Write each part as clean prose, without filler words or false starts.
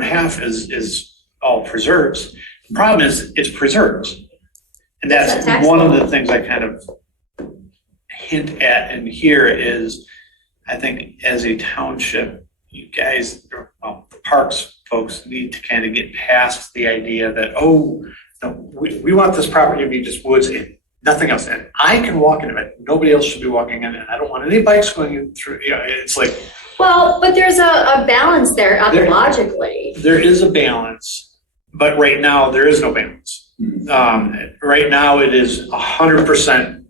and a half is all preserves. The problem is it's preserves. And that's one of the things I kind of hint at in here is, I think as a township, you guys, well, the parks folks need to kind of get past the idea that, oh, no, we want this property to be just woods and nothing else. And I can walk into it. Nobody else should be walking in it. I don't want any bikes going in through, you know, it's like. Well, but there's a balance there ecologically. There is a balance, but right now there is no balance. Right now it is 100%.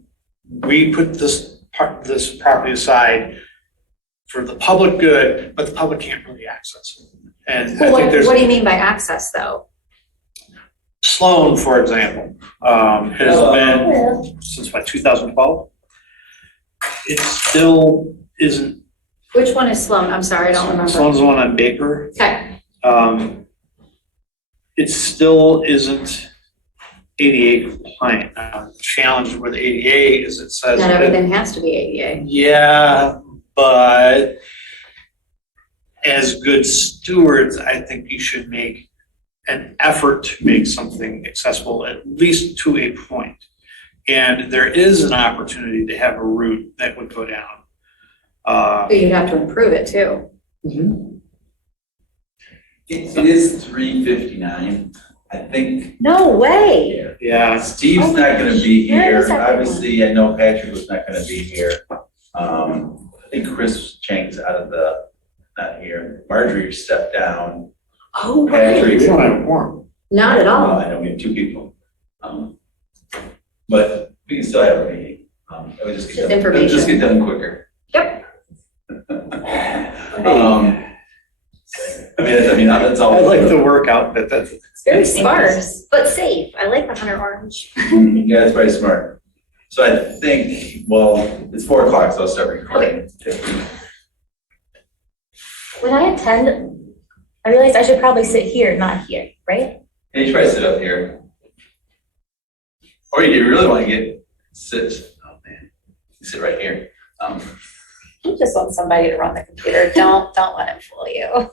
We put this property aside for the public good, but the public can't really access it. And Well, I think there's what do you mean by access, though? Sloan, for example, has been since what, 2012. It still isn't. Which one is Sloan? I'm sorry, I don't remember. Sloan's the one on Baker. Okay. It still isn't ADA compliant. The challenge with ADA is it says Not everything has to be ADA. Yeah, but as good stewards, I think you should make an effort to make something accessible, at least to a point. And there is an opportunity to have a route that would go down. But you'd have to improve it too. Mm-hmm. It is 3:59. I think. No way. Yeah. Steve's Oh, not going to be where here. is everyone? Obviously, I know Patrick was not going to be here. I think Chris Chang's not here. Marjorie stepped down. Oh, Patrick. We don't have a quorum. Not at all. I know we have two people. But we can still have a meeting. It would just get done quicker. Yep. I mean, that's all. I like the workout, but that's. It's very sparse, but safe. I like the Hunter Orange. Yeah, it's very smart. So I think, well, it's 4 o'clock, so I'll start recording. Okay. When I attend, I realized I should probably sit here, not here, right? Yeah, you should probably sit up here. Or you really want to sit, oh man, you sit right here. You just want somebody to run the computer. Don't let him fool you.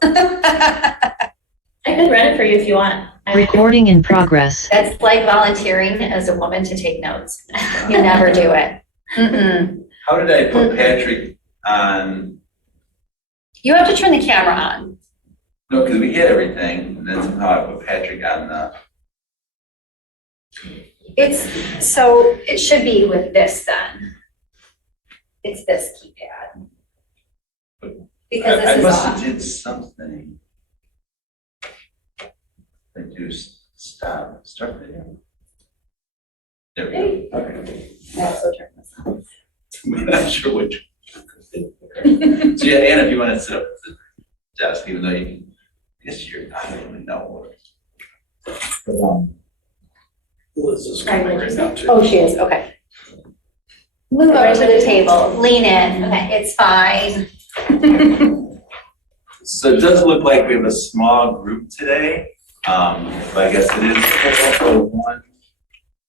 I could run it for you if you want. Recording in progress. That's like volunteering as a woman to take notes. You never do it. Mm-mm. How did I put Patrick on? You have to turn the camera on. No, because we had everything, and then somehow I put Patrick on the. So it should be with this then. It's this keypad. Because I this is must have off. did something. I do start video. There we go. Okay. I also turn this on. I'm not sure which. So yeah, Anna, if you want to sit up at the desk, even though I guess I don't even know what. Liz is coming right now too. Oh, she is, okay. Move over to the table, lean in, okay, it's fine. So it does look like we have a small group today, but I guess it is also one.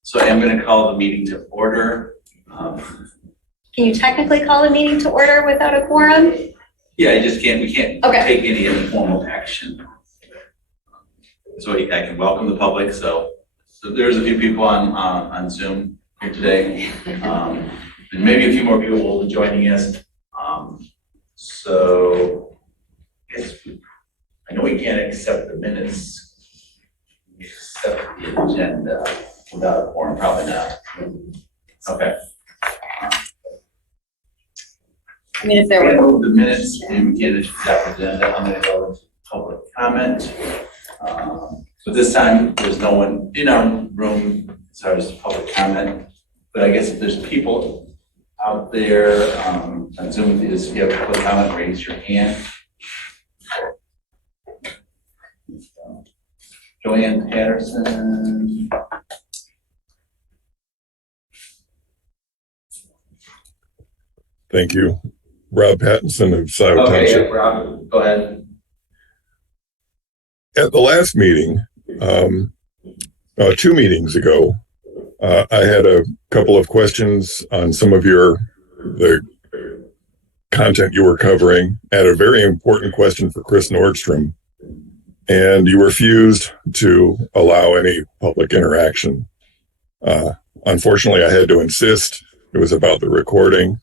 So I am going to call the meeting to order. Can you technically call a meeting to order without a quorum? Yeah, we can't Okay. take any informal action. So I can welcome the public. So there's a few people on Zoom here today. And maybe a few more people will be joining us. So I guess I know we can't accept the minutes. We accept the agenda without a quorum, probably not. Okay. I mean, if there We're were. gonna move the minutes and we can't adopt the agenda. I'm gonna go to public comment. So this time, there's no one in our room as far as public comment. But I guess if there's people out there on Zoom, if you have a public comment, raise your hand. Joanne Patterson. Thank you. Rob Pattinson of Scio Okay, yeah, Township. Rob, go ahead. At the last meeting, 2 meetings ago, I had a couple of questions on some of the content you were covering. I had a very important question for Chris Nordstrom. and you refused to allow any public interaction. Unfortunately, I had to insist. It was about the recording.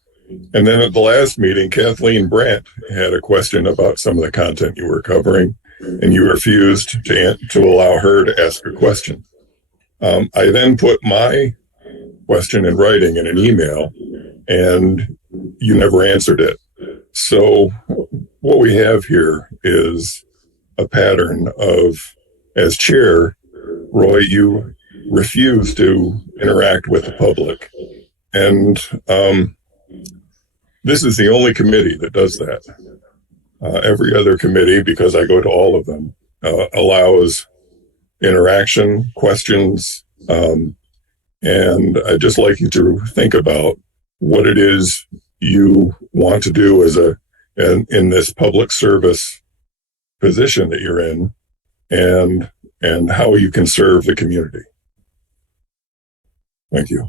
And then at the last meeting, Kathleen Brandt had a question about some of the content you were covering, and you refused to allow her to ask a question. I then put my question in writing in an email, and you never answered it. So what we have here is a pattern of, as chair, Roy, you refuse to interact with the public. And this is the only committee that does that. Every other committee, because I go to all of them, allows interaction, questions, and I'd just like you to think about what it is you want to do as in this public service position that you're in, and how you can serve the community. Thank you.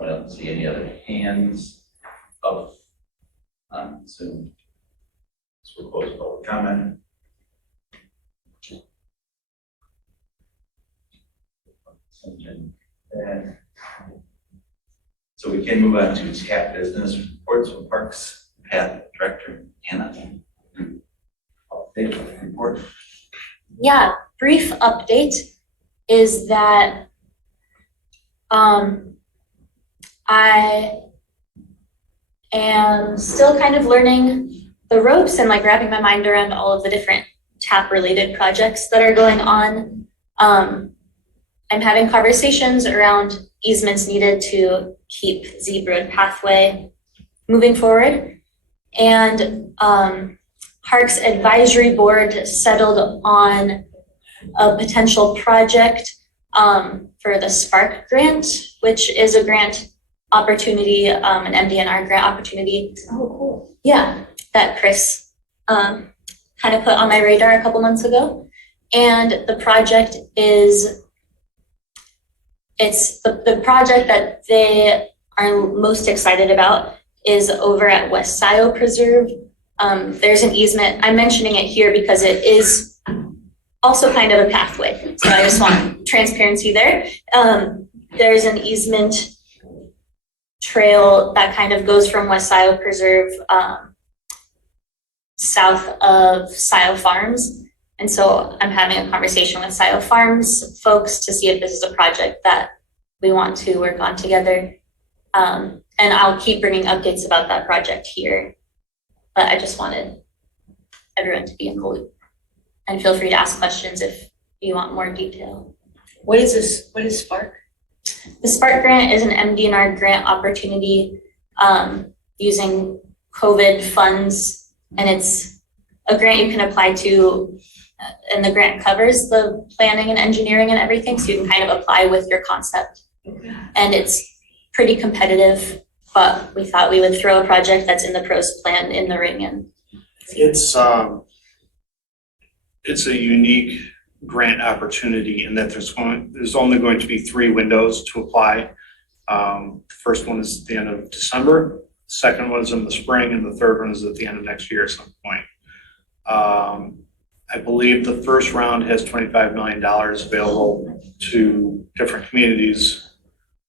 I don't see any other hands up on Zoom. So we'll close public comment. And so we can move on to TAP business reports from Parks Path Director Hannah. Update report. Yeah, brief update is that I am still kind of learning the ropes and like wrapping my mind around all of the different TAP related projects that are going on. I'm having conversations around easements needed to keep Zebra Road pathway moving forward. And Parks Advisory Board settled on a potential project for the Spark grant, which is a grant opportunity, an MDNR grant opportunity. Oh, cool. Yeah, that Chris kind of put on my radar a couple months ago. And the project is, it's the project that they are most excited about is over at West Scio Preserve. There's an easement. I'm mentioning it here because it is also kind of a pathway. So I just want transparency there. There's an easement trail that kind of goes from West Scio Preserve south of Scio Farms. And so I'm having a conversation with Scio Farms folks to see if this is a project that we want to work on together. And I'll keep bringing updates about that project here. But I just wanted everyone to be in the loop. And feel free to ask questions if you want more detail. What is this? What is Spark? The Spark grant is an MDNR grant opportunity using COVID funds, and it's a grant you can apply to, and the grant covers the planning and engineering and everything, so you can kind of apply with your concept. And it's pretty competitive, but we thought we would throw a project that's in the pros plan in the ring. And It's a unique grant opportunity in that there's only going to be 3 windows to apply. The first one is at the end of December, the second one is in the spring, and the third one is at the end of next year at some point. I believe the first round has $25 million available to different communities.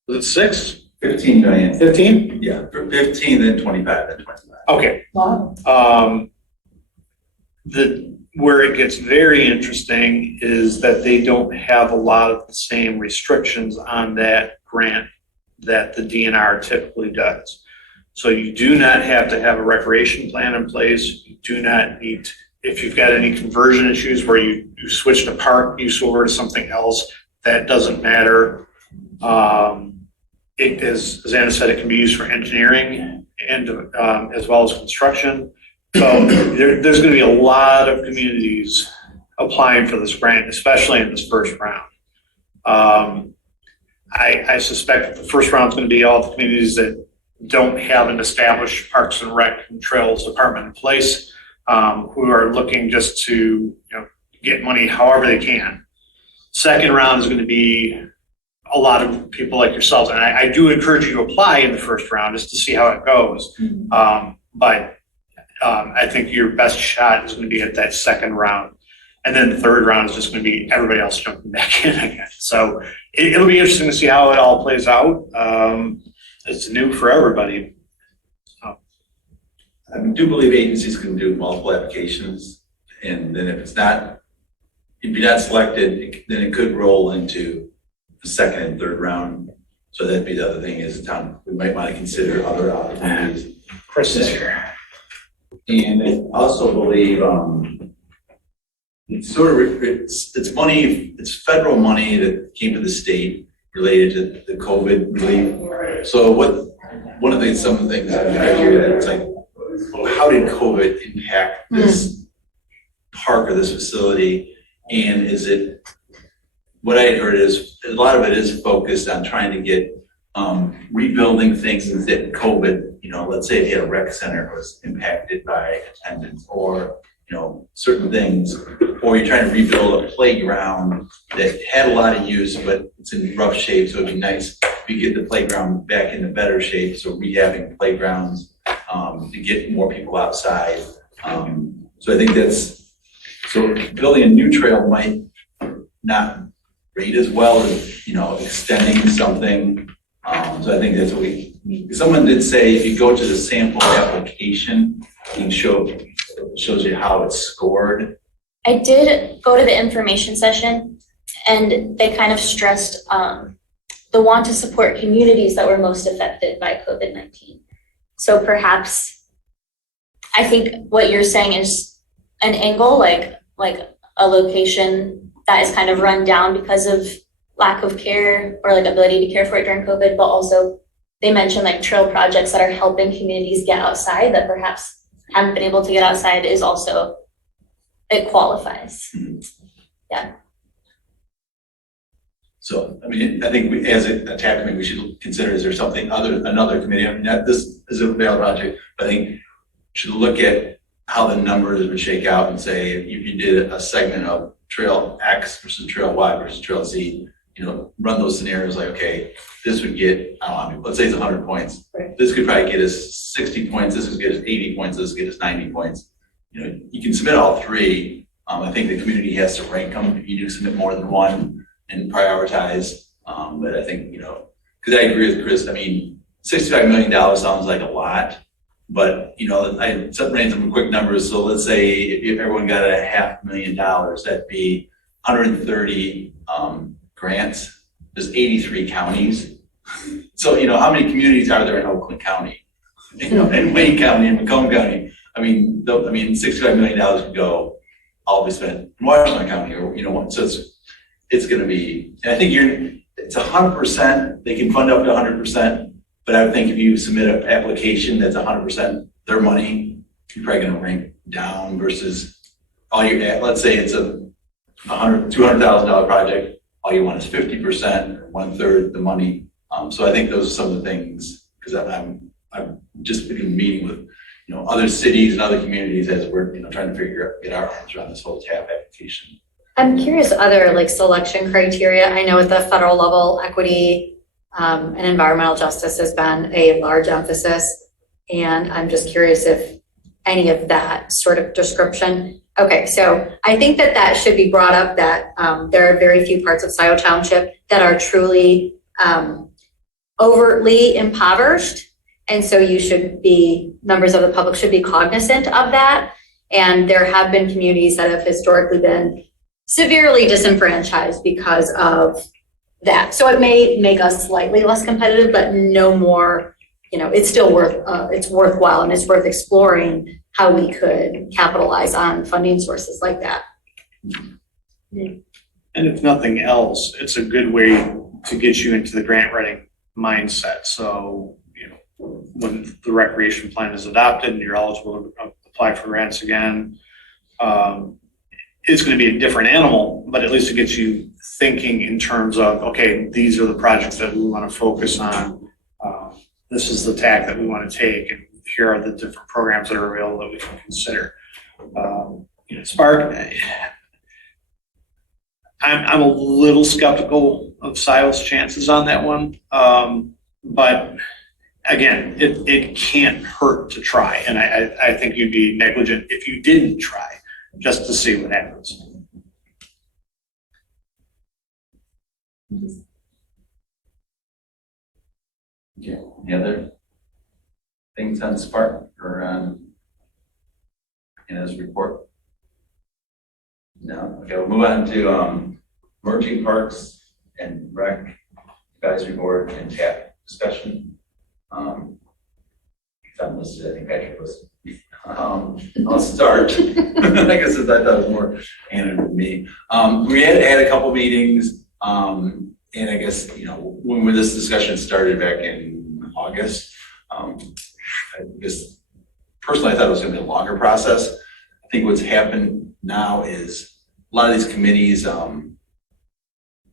Was it 6? 15 million. 15? Yeah, 15, then 25, then 25. Okay. Wow. Where it gets very interesting is that they don't have a lot of the same restrictions on that grant that the DNR typically does. So you do not have to have a recreation plan in place. You do not need to, if you've got any conversion issues where you switch to park use over to something else, that doesn't matter. It is, as Anna said, it can be used for engineering and as well as construction. So there's going to be a lot of communities applying for this grant, especially in this first round. I suspect that the first round is going to be all the communities that don't have an established Parks and Rec and Trails department in place, who are looking just to get money however they can. Second round is going to be a lot of people like yourselves, and I do encourage you to apply in the first round just to see how it goes. But I think your best shot is going to be at that second round. And then the third round is just going to be everybody else jumping back in again. So it'll be interesting to see how it all plays out. It's new for everybody. I do believe agencies can do multiple applications, and then if you're not selected, then it could roll into the second and third round. So that'd be the other thing is we might want to consider other opportunities. Chris is here. And I also believe it's money, it's federal money that came to the state related to the COVID relief. So some of the things I hear that it's like, how did COVID impact this park or this facility? And what I heard is a lot of it is focused on trying to get rebuilding things that COVID, let's say if you had a rec center was impacted by attendance or, certain things, or you're trying to rebuild a playground that had a lot of use, but it's in rough shape. So it'd be nice if you get the playground back into better shape. So rehabbing playgrounds to get more people outside. So I think so building a new trail might not rate as well as, extending something. So I think that's what someone did say, if you go to the sample application, you can shows you how it's scored. I did go to the information session, and they kind of stressed the want to support communities that were most affected by COVID-19. So perhaps, I think what you're saying is an angle, like a location that is kind of run down because of lack of care or like ability to care for it during COVID, but also they mentioned like trail projects that are helping communities get outside that perhaps haven't been able to get outside is also, it qualifies. Yeah. So, I think as a TAP committee, we should consider, is there something another committee, this is a valid project, but I think we should look at how the numbers would shake out and say, if you did a segment of trail X versus trail Y versus trail Z, run those scenarios like, okay, this would get, let's say it's 100 points. Right. This could probably get us 60 points. This could get us 80 points. This could get us 90 points. You can submit all three. I think the community has to rank them. If you do submit more than one and prioritize. But I think, because I agree with Chris, $65 million sounds like a lot, but, I ran some quick numbers. So let's say if everyone got $500,000, that'd be 130 grants. There's 83 counties. So, how many communities are there in Oakland County? And Wayne County and Macomb County. $65 million could go, all be spent in Washington County or, so it's going to be, and I think it's 100%, they can fund up to 100%, but I would think if you submit an application that's 100% their money, you're probably going to rank down versus let's say it's a $200,000 project, all you want is 50%, 1/3 the money. So I think those are some of the things, because I've just been meeting with, other cities and other communities as we're, trying to get our arms around this whole TAP application. I'm curious other selection criteria. I know at the federal level, equity and environmental justice has been a large emphasis. And I'm just curious if any of that sort of description. Okay, so I think that should be brought up that there are very few parts of Scio Township that are truly overtly impoverished. And so members of the public should be cognizant of that. And there have been communities that have historically been severely disenfranchised because of that. So it may make us slightly less competitive, but no more, it's still it's worthwhile, and it's worth exploring how we could capitalize on funding sources like that. And if nothing else, it's a good way to get you into the grant writing mindset. So, when the recreation plan is adopted and you're eligible to apply for grants again, it's going to be a different animal, but at least it gets you thinking in terms of, okay, these are the projects that we want to focus on. This is the tack that we want to take, and here are the different programs that are available that we can consider. Spark, I'm a little skeptical Scio's chances on that one. But again, it can't hurt to try. And I think you'd be negligent if you didn't try, just to see what happens. Okay, any other things on Spark or on Anna's report? No, okay, we'll move on to emerging parks and rec advisory board and TAP discussion. I'm listed, I think Patrick was. I'll start. I guess I thought it was more Anna than me. We had a couple meetings, and I guess, when this discussion started back in August, I guess personally I thought it was gonna be a longer process. I think what's happened now is a lot of these committees,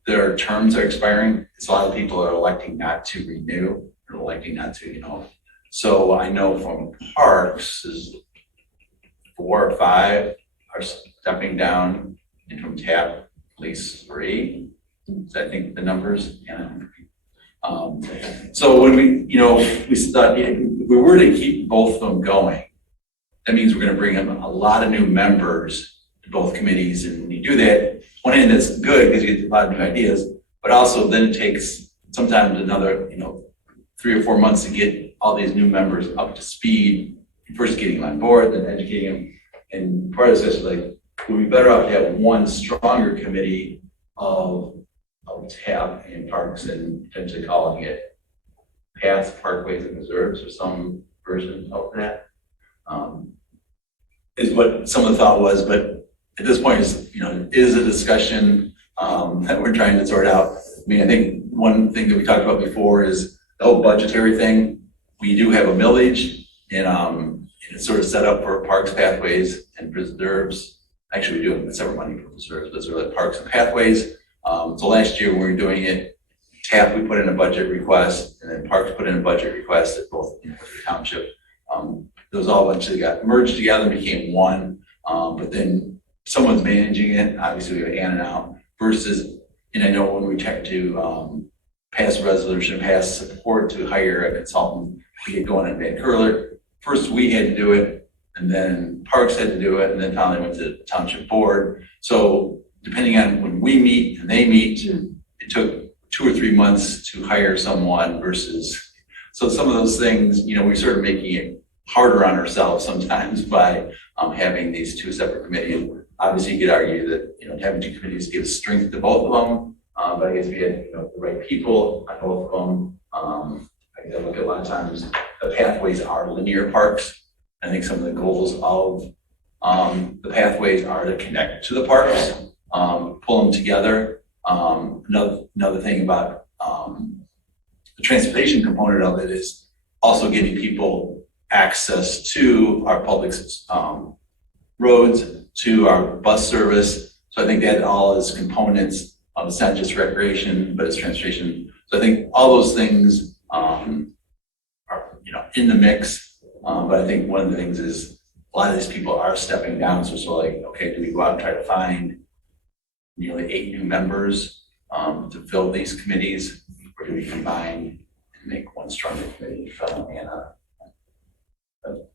their terms are expiring. So a lot of people are electing not to renew, or electing not to, So I know from parks is 4 or 5 are stepping down, and from TAP, at least 3. So I think the numbers, so when we thought, if we were to keep both of them going, that means we're gonna bring in a lot of new members to both committees, and when you do that, one hand, that's good because you get a lot of new ideas, but also then it takes sometimes another, 3 or 4 months to get all these new members up to speed, first getting them on board, then educating them. And part of this is like, we'd be better off to have one stronger committee of TAP and parks and potentially calling it paths, parkways, and reserves, or some version of that. Is what some of the thought was, but at this point is a discussion that we're trying to sort out. I mean, I think one thing that we talked about before is the whole budgetary thing. We do have a millage, and it's sort of set up for parks, pathways, and reserves. Actually, we do have separate money for reserves, but it's really parks and pathways. So last year when we were doing it, TAP, we put in a budget request, and then parks put in a budget request at both the township. Those all eventually got merged together and became one, but then someone's managing it. Obviously, we have Anna now versus, and I know when we tried to pass a resolution, pass support to hire a consultant to get going at Van Curler. First, we had to do it, and then Parks had to do it, and then finally went to the township board. So depending on when we meet and they meet, it took 2 or 3 months to hire someone versus, so some of those things, we're sort of making it harder on ourselves sometimes by having these 2 separate committees. Obviously, you could argue that, having 2 committees gives strength to both of them, but I guess we had, the right people on both of them. I look at a lot of times, the pathways are linear parks. I think some of the goals of the pathways are to connect to the parks, pull them together. Another thing about the transportation component of it is also getting people access to our public roads, to our bus service. So I think that all is components of, it's not just recreation, but it's transportation. So I think all those things are, in the mix. But I think one of the things is a lot of these people are stepping down. So it's like, okay, do we go out and try to find nearly 8 new members to fill these committees, or do we combine and make one stronger committee from Anna?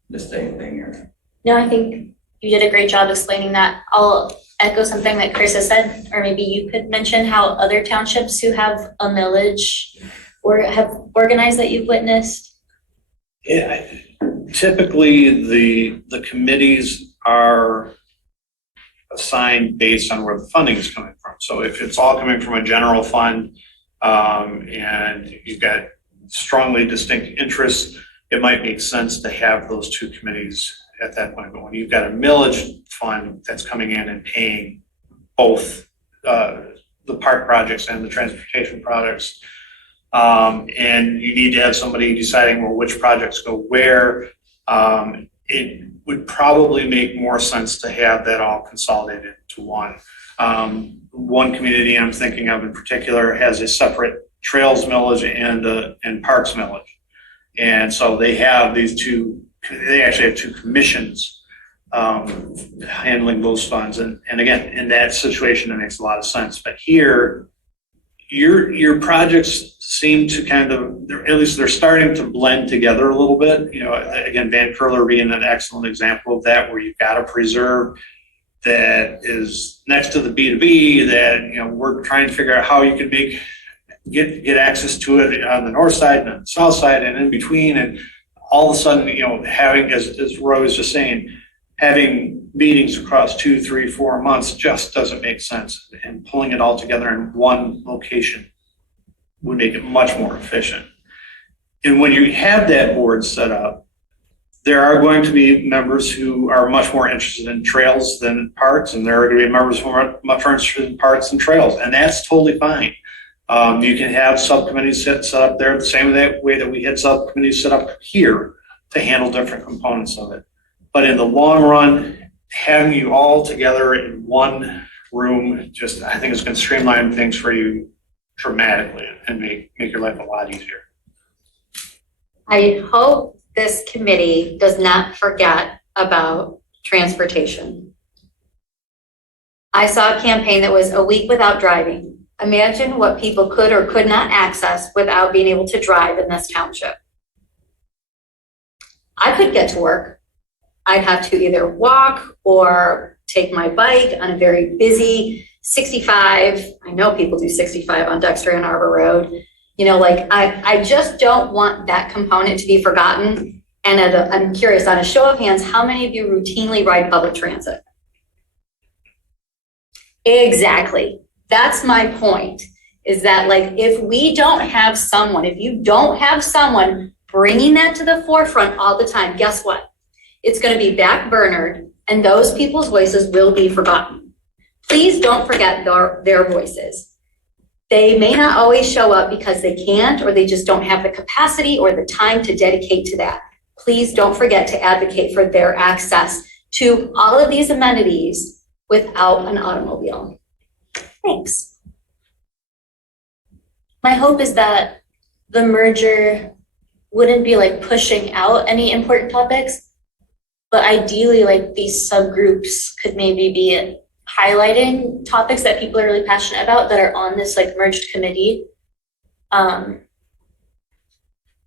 Missed anything or? No, I think you did a great job explaining that. I'll echo something that Chris has said, or maybe you could mention how other townships who have a millage or have organized that you've witnessed. Yeah, typically the committees are assigned based on where the funding is coming from. So if it's all coming from a general fund, and you've got strongly distinct interests, it might make sense to have those 2 committees at that point. But when you've got a millage fund that's coming in and paying both the park projects and the transportation projects, and you need to have somebody deciding, well, which projects go where, it would probably make more sense to have that all consolidated into one. One community I'm thinking of in particular has a separate trails millage and parks millage. And so they have they actually have 2 commissions handling those funds. And again, in that situation, it makes a lot of sense. But here, your projects seem to kind of, at least they're starting to blend together a little bit. You know, again, Van Curler being an excellent example of that, where you've got a preserve that is next to the B2B that, you know, we're trying to figure out how you can get access to it on the north side and the south side and in between. And all of a sudden, you know, having, as Roy was just saying, having meetings across 2, 3, 4 months just doesn't make sense. And pulling it all together in one location would make it much more efficient. And when you have that board set up, there are going to be members who are much more interested in trails than parks, and there are going to be members who are much more interested in parks and trails, and that's totally fine. You can have subcommittees set up there the same way that we had subcommittees set up here to handle different components of it. But in the long run, having you all together in one room, just, I think it's going to streamline things for you dramatically and make your life a lot easier. I hope this committee does not forget about transportation. I saw a campaign that was a week without driving. Imagine what people could or could not access without being able to drive in this township. I could get to work. I'd have to either walk or take my bike on a very busy 65. I know people do 65 on Dexter and Arbor Road. You know, like I just don't want that component to be forgotten. And I'm curious, on a show of hands, how many of you routinely ride public transit? Exactly. That's my point, is that, like, if we don't have someone, if you don't have someone bringing that to the forefront all the time, guess what? It's going to be backburnered, and those people's voices will be forgotten. Please don't forget their voices. They may not always show up because they can't, or they just don't have the capacity or the time to dedicate to that. Please don't forget to advocate for their access to all of these amenities without an automobile. Thanks. My hope is that the merger wouldn't be like pushing out any important topics, but ideally, like, these subgroups could maybe be highlighting topics that people are really passionate about that are on this like merged committee.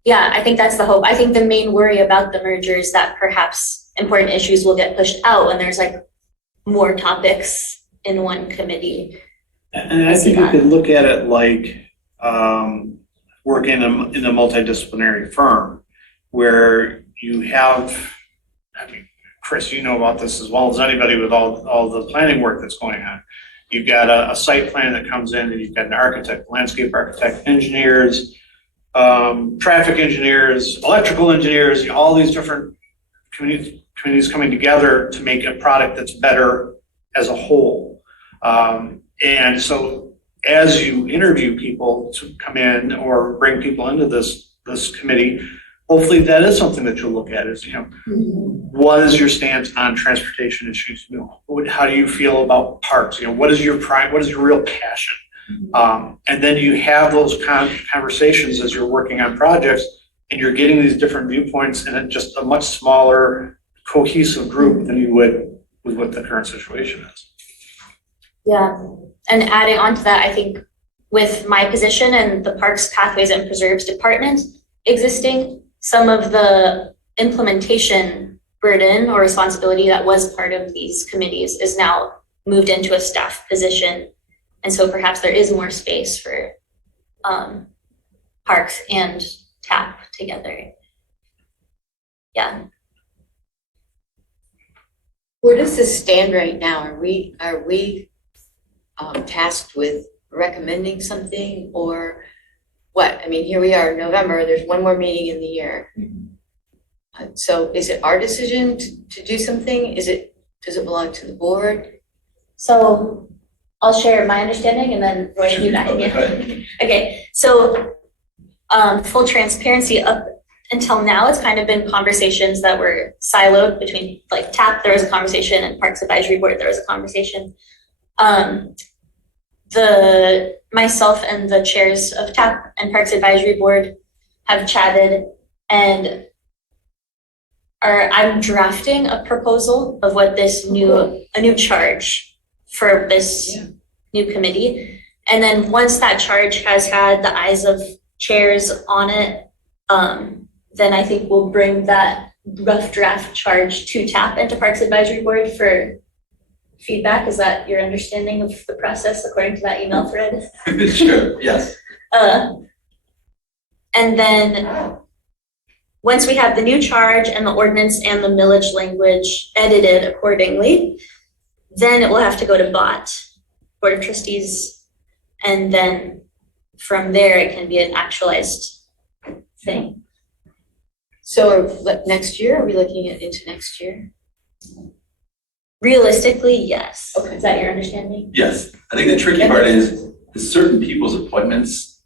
Yeah, I think that's the hope. I think the main worry about the merger is that perhaps important issues will get pushed out when there's like more topics in one committee. And I think you could look at it like working in a multidisciplinary firm where you have, I mean, Chris, you know about this as well as anybody with all the planning work that's going on. You've got a site plan that comes in, and you've got an architect, landscape architect, engineers, traffic engineers, electrical engineers, you know, all these different communities coming together to make a product that's better as a whole. And so as you interview people to come in or bring people into this committee, hopefully that is something that you'll look at, is, you know, what is your stance on transportation issues? You know, how do you feel about parks? You know, what is your real passion? And then you have those conversations as you're working on projects, and you're getting these different viewpoints in just a much smaller, cohesive group than you would with what the current situation is. Yeah, and adding on to that, I think with my position and the Parks, Pathways, and Preserves Department existing, some of the implementation burden or responsibility that was part of these committees is now moved into a staff position. And so perhaps there is more space for Parks and TAP together. Yeah. Where does this stand right now? Are we tasked with recommending something, or what? I mean, here we are in November, there's one more meeting in the year. So is it our decision to do something? Does it belong to the board? So I'll share my understanding, and then Roy, you got it. Okay, so full transparency, up until now, it's kind of been conversations that were siloed between, like, TAP, there was a conversation, and Parks Advisory Board, there was a conversation. Myself and the chairs of TAP and Parks Advisory Board have chatted, and I'm drafting a proposal of what a new charge for this new committee. And then once that charge has had the eyes of chairs on it, then I think we'll bring that rough draft charge to TAP and to Parks Advisory Board for feedback. Is that your understanding of the process according to that email thread? Sure, yes. And then once we have the new charge and the ordinance and the millage language edited accordingly, then it will have to go to Board of Trustees. And then from there, it can be an actualized thing. So next year, are we looking at into next year? Realistically, yes. Okay. Is that your understanding? Yes, I think the tricky part is certain people's appointments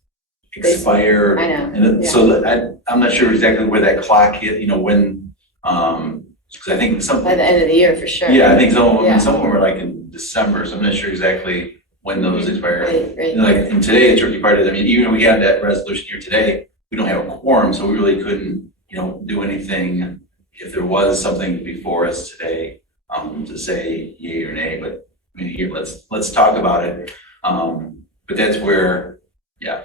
expire. I know, And yeah. so I'm not sure exactly where that clock hit, when, because I think some, By the end of the year, for sure. yeah, I think some of Yeah. them were like in December, so I'm not sure exactly when those expire. Right, right. And today, the tricky part is, even if we had that resolution here today, we don't have a quorum, so we really couldn't, do anything if there was something before us today, to say yay or nay, but here, let's talk about it. But that's where, yeah.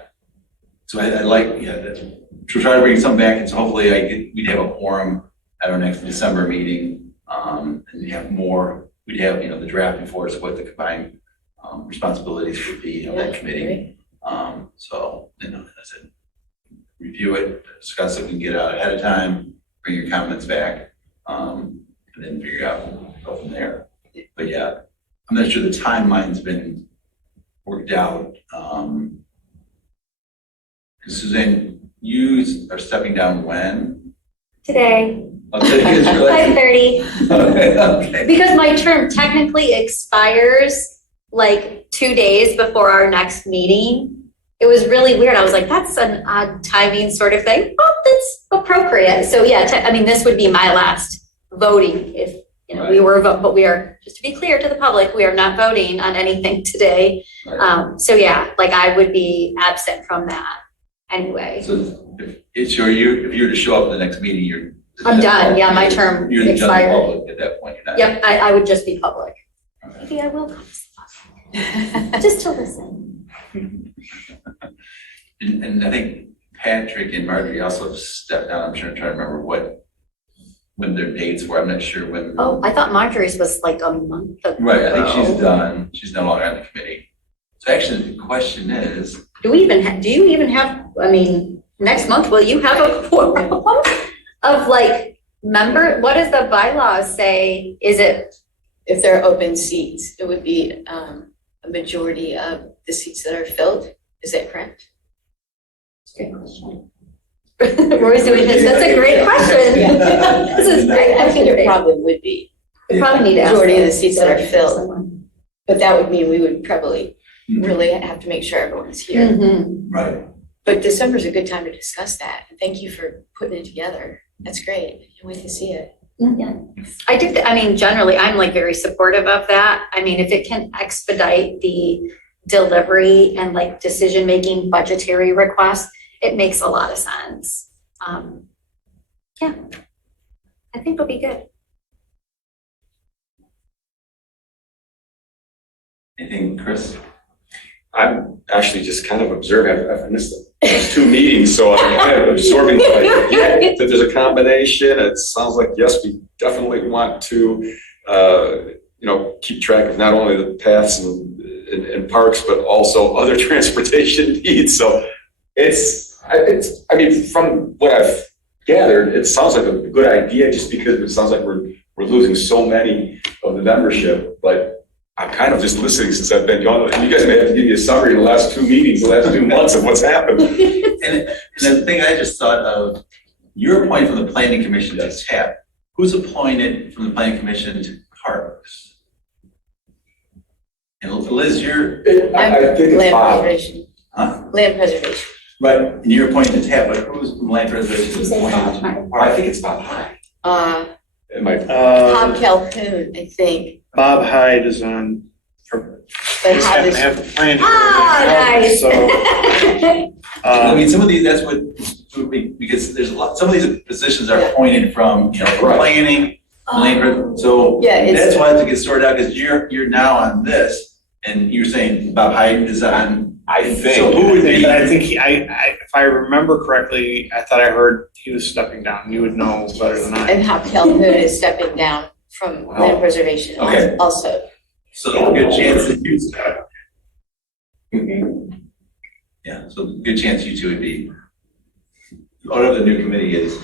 So I like, to try to bring some back, and so hopefully we'd have a quorum at our next December meeting, and we'd have the draft before us, what the combined responsibilities would be of that committee. So, as I said, review it, discuss it, we can get it out ahead of time, bring your comments back, and then figure out, go from there. But yeah, I'm not sure the timeline's been worked out. Suzanne, you are stepping down when? Today, Okay, it's really- 5:30. Okay. Because my term technically expires like 2 days before our next meeting. It was really weird. I was like, that's an odd timing sort of thing. Oh, that's appropriate. So yeah, this would be my last voting if, we were, but we are, just to be clear to the public, we are not voting on anything today. Right. So yeah, like I would be absent from that anyway. So if you were to show up at the next meeting, I'm done. Yeah, my term You're the expired. general public at that point. You're not. Yep, I would just be public. Okay. Maybe I will come to the public, just to listen. And I think Patrick and Marjorie also stepped down. I'm trying to remember when their dates were. I'm not sure when. Oh, I thought Marjorie's was like a month ago. Right, I think she's done. She's no longer on the committee. So actually, the question is, Do you even have, next month, will you have a quorum of what does the bylaws say? Is it, If there are open seats, it would be a majority of the seats that are filled. Is that correct? great question. Roy's doing this, that's a great question. This is great. I think it probably would be, We probably need to ask. majority of the seats that are them. filled. But that would mean we would probably really have to make sure everyone's here. Mhm. right, But December's a good time to discuss that. And thank you for putting it together. That's great. I can't wait to see it. I do, generally, I'm very supportive of that. If it can expedite the delivery and decision-making budgetary requests, it makes a lot of sense. Yeah, I think it'll be good. anything, Chris? I'm actually just kind of observing. I've missed the first 2 meetings, so I'm kind of absorbing what I get, that there's a combination. It sounds like, yes, we definitely want to, keep track of not only the paths and parks, but also other transportation needs. So from what I've gathered, it sounds like a good idea just because it sounds like we're losing so many of the membership, but I'm kind of just listening since I've been gone. You guys may have to give me a summary of the last 2 meetings, the last 2 months of what's happened. And the thing I just thought of, you're appointed from the planning commission to TAP. Who's appointed from the planning commission to parks? And Liz, you're, I think it's Land Bob. preservation. huh? Land preservation. Right, and you're appointed to TAP, but who's from land preservation is say appointed Bob, to? I think it's Bob High. Am I? Bob Calhoun, I think. Bob Hyde is on, for, But just how happen to does, have the plan. Nice. So, Some of these, that's what, because there's some of these positions are Yeah. appointed from, Right. planning, land, so Yeah, it's- that's why I have to get sorted out, because you're now on this, And you're saying Bob Hyde is on? I think. So who would be? But I think if I remember correctly, I thought I heard he was stepping down. You would know better than I. And how Kel Hood is stepping down from land preservation Okay. also. So good chance that you, Mhm. yeah, so good chance you two would be, whatever the new committee is.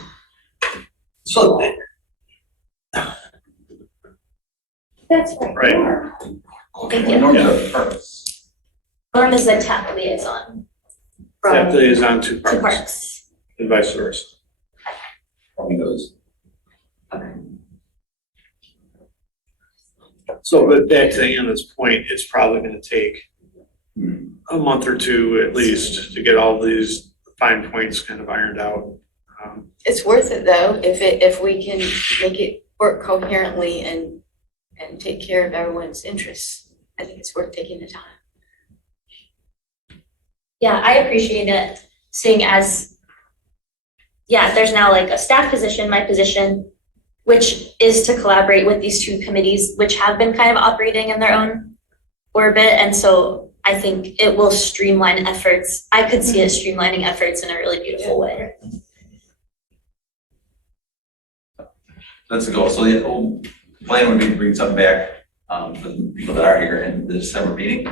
So, That's right. Right. Thank you. Norm's our first. Norm is the TAP liaison That from is on two two parts parks. and vice versa. Probably goes. So, but back to Anna's point, it's probably gonna take a month or two at least to get all these fine points kind of ironed out. It's worth it though, if we can make it work coherently and take care of everyone's interests. I think it's worth taking the time. Yeah, I appreciate it, seeing as, yeah, there's now like a staff position, my position, which is to collaborate with these two committees, which have been kind of operating in their own orbit. And so I think it will streamline efforts. I could see it streamlining efforts in a really beautiful way. That's the goal. So the whole plan would be to bring something back for the people that are here in the December meeting.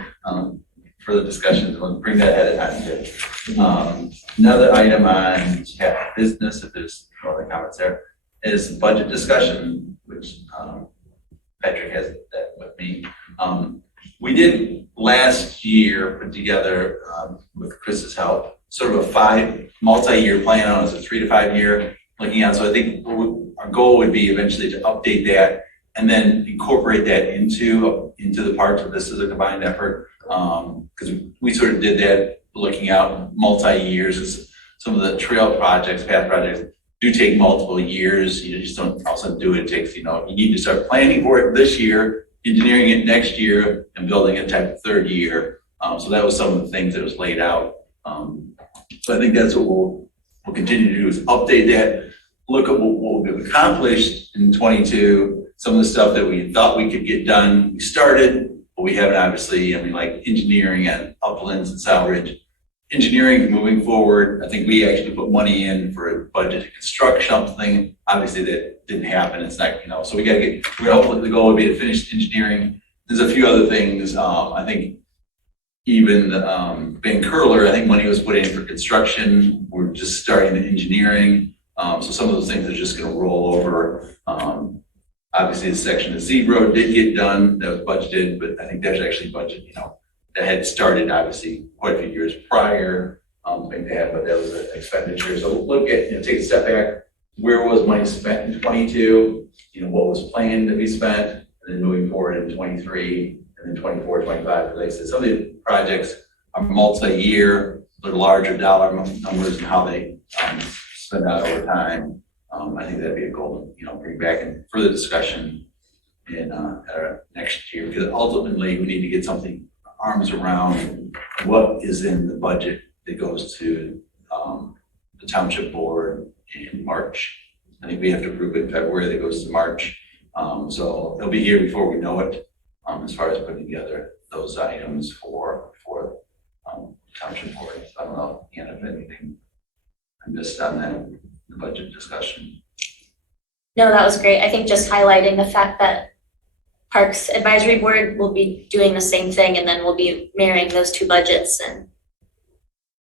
Further discussions, we'll bring that ahead of time too. Another item on tap business, if there's no other comments there, is budget discussion, which Patrick has that with me. We did last year put together with Chris's help, sort of a multi-year plan on it, a 3 to 5 year looking at. So I think our goal would be eventually to update that and then incorporate that into the parts of this as a combined effort. Because we sort of did that looking out multi-years, because some of the trail projects, path projects do take multiple years. You just don't also do it. It takes, you need to start planning for it this year, engineering it next year, and building it type of third year. So that was some of the things that was laid out. So I think that's what we'll continue to do, is update that, look at what we've accomplished in 22, some of the stuff that we thought we could get done, we started, but we haven't obviously. I mean, like engineering at Uplands and Southridge. Engineering moving forward, I think we actually put money in for a budget to construct something. Obviously that didn't happen. It's not, so hopefully the goal would be to finish engineering. There's a few other things. I think even Van Curler, I think money was put in for construction. We're just starting the engineering. So some of those things are just gonna roll over. Obviously the section of Z Road did get done, that was budgeted, but I think there's actually budget, that had started obviously quite a few years prior, but that was an expenditure. So look at, take a step back, where was money spent in 22, what was planned to be spent, and then moving forward in 23, and then 24, 25, as I said, some of the projects are multi-year, they're larger dollar numbers and how they spend out over time. I think that'd be a goal, bring back and further discussion in our next year, because ultimately we need to get something arms around what is in the budget that goes to the township board in March. I think we have to approve it in February, that goes to March. So they'll be here before we know it, as far as putting together those items for township board. I don't know, if anything I missed on that, the budget discussion. No, that was great. I think just highlighting the fact that Parks Advisory Board will be doing the same thing, and then we'll be marrying those two budgets, and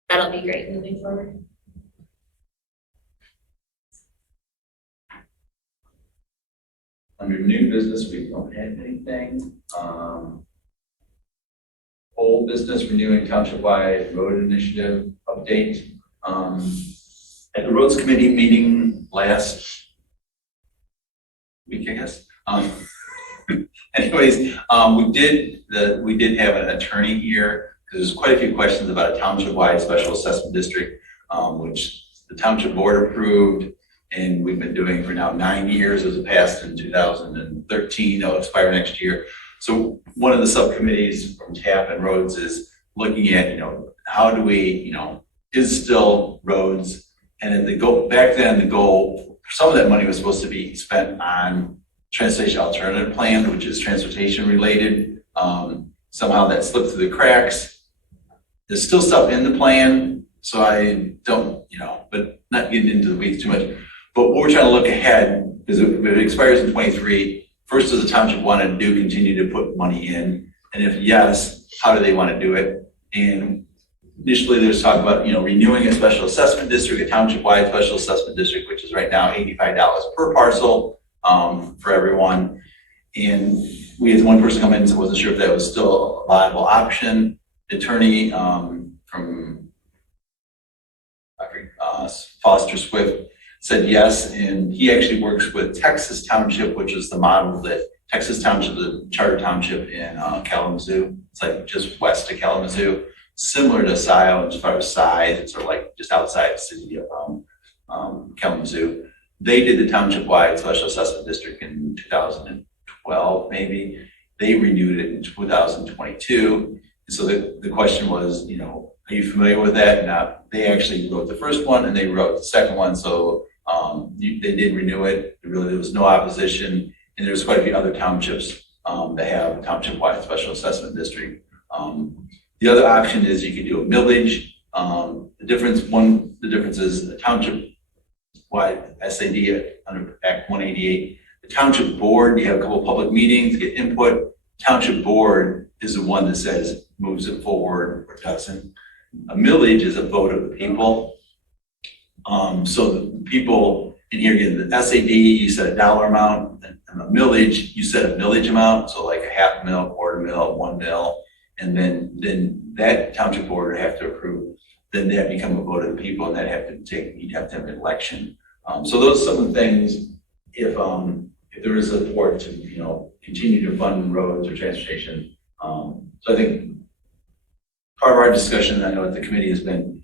that'll be great moving forward. Under new business, we don't have anything. Old business, renewing township-wide road initiative update. At the roads committee meeting last week, I guess. Anyways, we did have an attorney here, because there's quite a few questions about a township-wide special assessment district, which the township board approved, and we've been doing for now 9 years. It was passed in 2013, it'll expire next year. So one of the subcommittees from TAP and roads is looking at, how do we, is still roads, and then back then the goal, some of that money was supposed to be spent on transportation alternative plan, which is transportation related. somehow that slipped through the cracks. There's still stuff in the plan, so I don't, but not getting into the weeds too much. But what we're trying to look ahead, because it expires in 23, first, does the township want to continue to put money in? And if yes, how do they want to do it? And initially there's talk about, renewing a special assessment district, a township-wide special assessment district, which is right now $85 per parcel for everyone. And we had one person come in and wasn't sure if that was still a viable option. The attorney from Foster Swift said yes, and he actually works with Texas Township, which is the model that Texas Township, the charter township in Kalamazoo. It's like just west of Kalamazoo, similar to Scio as far as size. It's sort of like just outside the city of Kalamazoo. They did the township-wide special assessment district in 2012, maybe. They renewed it in 2022. And so the question was, are you familiar with that? Now, they actually wrote the first one and they wrote the second one. So they did renew it. There was no opposition. And there's quite a few other townships that have a township-wide special assessment district. The other option is you could do a millage. The difference is a township-wide SAD under Act 188. The township board, you have a couple of public meetings, get input. Township board is the one that says moves it forward or doesn't. A millage is a vote of the people. So the people, and here again, the SAD, you set a dollar amount, and a millage, you set a millage amount, so like a half mil, quarter mil, 1 mil, and then that township board would have to approve. Then that become a vote of the people, and you'd have to have an election. So those are some of the things, if there is a support to, continue to fund roads or transportation. So I think part of our discussion, I know at the committee, has been,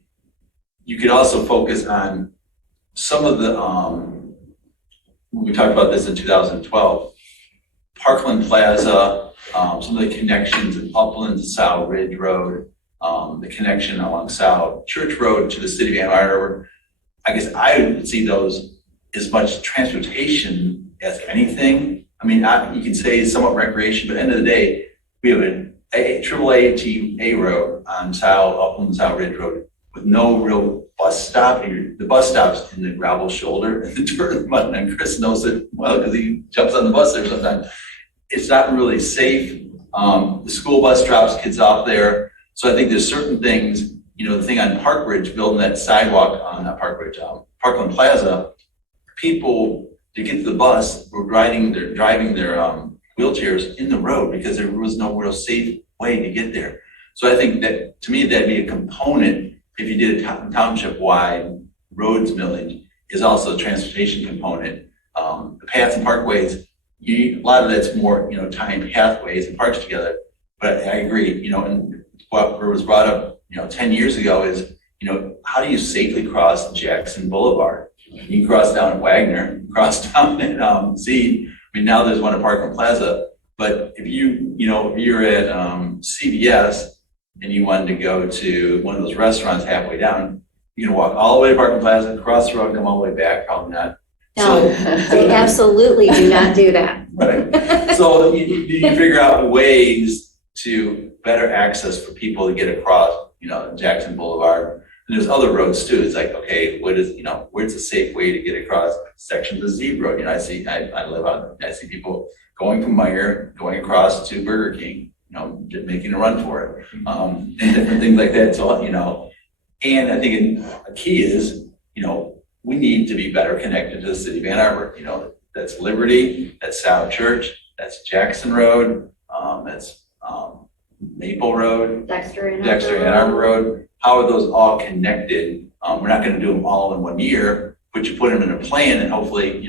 you could also focus on some of the, we talked about this in 2012, Parkland Plaza, some of the connections in Upland to South Ridge Road, the connection along South Church Road to the city of Ann Arbor. I guess I would see those as much transportation as anything. I mean, you can say somewhat recreation, but at the end of the day, we have a AAA road on Upland South Ridge Road with no real bus stop. The bus stop's in the gravel shoulder and the dirt mud, and Chris knows it well because he jumps on the bus there sometimes. It's not really safe. The school bus drops kids off there. So I think there's certain things, the thing on Park Ridge, building that sidewalk on that Park Ridge, Parkland Plaza, people to get to the bus were driving their wheelchairs in the road because there was no real safe way to get there. So I think that, to me, that'd be a component if you did a township-wide roads millage, is also a transportation component. The paths and parkways, a lot of that's more, tying pathways and parks together. But I agree, and what was brought up, 10 years ago is, how do you safely cross Jackson Boulevard? You can cross down at Wagner, cross down at Seed. I mean, now there's one at Parkland Plaza. But if you're at CVS and you wanted to go to one of those restaurants halfway down, you can walk all the way to Parkland Plaza, cross the road, come all the way back. Probably not. No, they absolutely do not do that. Right. So you figure out ways to better access for people to get across, Jackson Boulevard. And there's other roads too. It's like, okay, where's a safe way to get across sections of Z Road? I see people going from Meyer, going across to Burger King, making a run for it, and different things like that. So, and I think a key is, we need to be better connected to the city of Ann Arbor. That's Liberty, that's South Church, that's Jackson Road, that's Maple Road, Dexter Ann Arbor Road. How are those all connected? We're not going to do them all in 1 year, but you put them in a plan, and hopefully,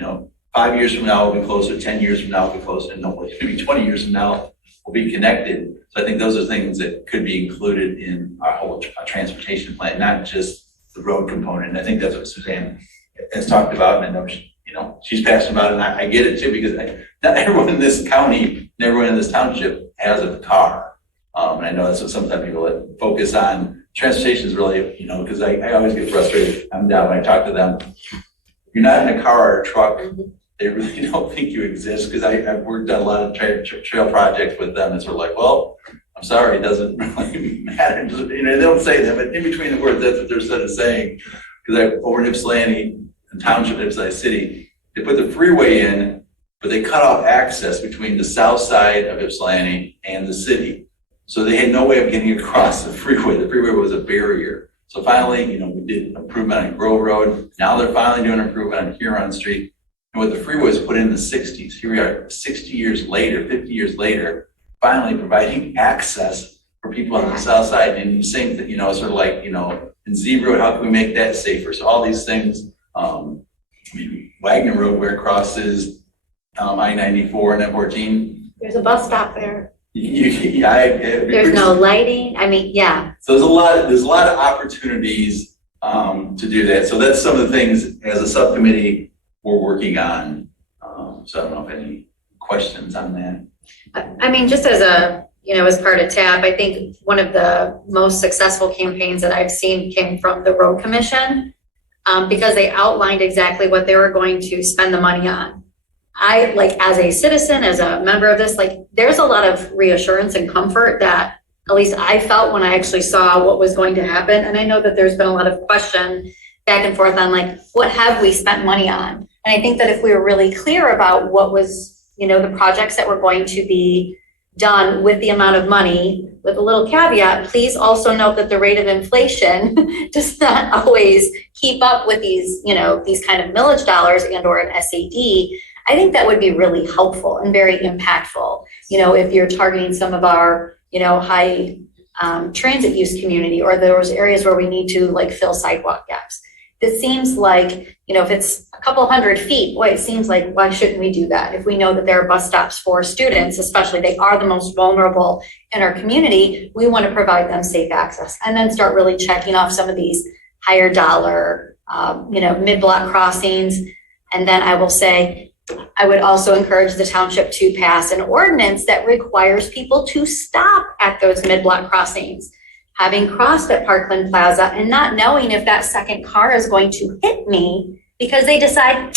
5 years from now we'll be closer, 10 years from now we'll be closer, and hopefully maybe 20 years from now we'll be connected. So I think those are things that could be included in our whole transportation plan, not just the road component. And I think that's what Suzanne has talked about, and I know she's passionate about it, and I get it too, because not everyone in this county and everyone in this township has a car. And I know that's what sometimes people focus on. Transportation is really, because I always get frustrated. I'm down when I talk to them. If you're not in a car or a truck, they really don't think you exist, because I've worked on a lot of trail projects with them. It's sort of like, well, I'm sorry, it doesn't really matter. You know, they don't say that, but in between the words, that's what they're sort of saying. Because over in Ypsilanti, the township, Ypsilanti City, they put the freeway in, but they cut off access between the south side of Ypsilanti and the city. So they had no way of getting across the freeway. The freeway was a barrier. So finally, you know, we did improvement on Grove Road. Now they're finally doing improvement on Huron Street. And what the freeway was put in the 60s, here we are 60 years later, 50 years later, finally providing access for people on the south side. And you think that, you know, sort of like, you know, in Z Road, how can we make that safer? So all these things, Wagner Road where it crosses I-94 and F14. There's a bus stop there. There's no lighting, I mean, yeah. So there's a lot of opportunities to do that. So that's some of the things as a subcommittee we're working on. So I don't know if any questions on that. I mean, just as a, you know, as part of TAP, I think one of the most successful campaigns that I've seen came from the road commission, because they outlined exactly what they were going to spend the money on. I, like, as a citizen, as a member of this, like, there's a lot of reassurance and comfort that at least I felt when I actually saw what was going to happen. And I know that there's been a lot of question back and forth on, like, what have we spent money on? And I think that if we were really clear about what was, you know, the projects that were going to be done with the amount of money, with a little caveat, please also note that the rate of inflation does not always keep up with these, you know, these kind of millage dollars and or an SAD. I think that would be really helpful and very impactful. You know, if you're targeting some of our, you know, high transit use community, or those areas where we need to, like, fill sidewalk gaps. It seems like, you know, if it's a couple hundred feet, boy, it seems like, why shouldn't we do that? If we know that there are bus stops for students, especially, they are the most vulnerable in our community, we want to provide them safe access, and then start really checking off some of these higher dollar, you know, mid-block crossings. And then I will say, I would also encourage the township to pass an ordinance that requires people to stop at those mid-block crossings. Having crossed at Parkland Plaza and not knowing if that second car is going to hit me because they decide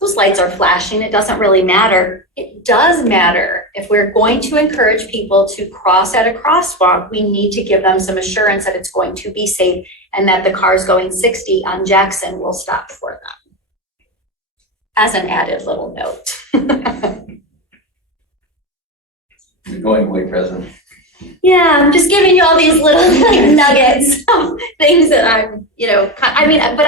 those lights are flashing, it doesn't really matter. It does matter. If we're going to encourage people to cross at a crosswalk, we need to give them some assurance that it's going to be safe and that the cars going 60 on Jackson will stop for them. As an added little note. You're going away, President. Yeah, I'm just giving you all these little, like, nuggets of things that I'm, you know, I mean, but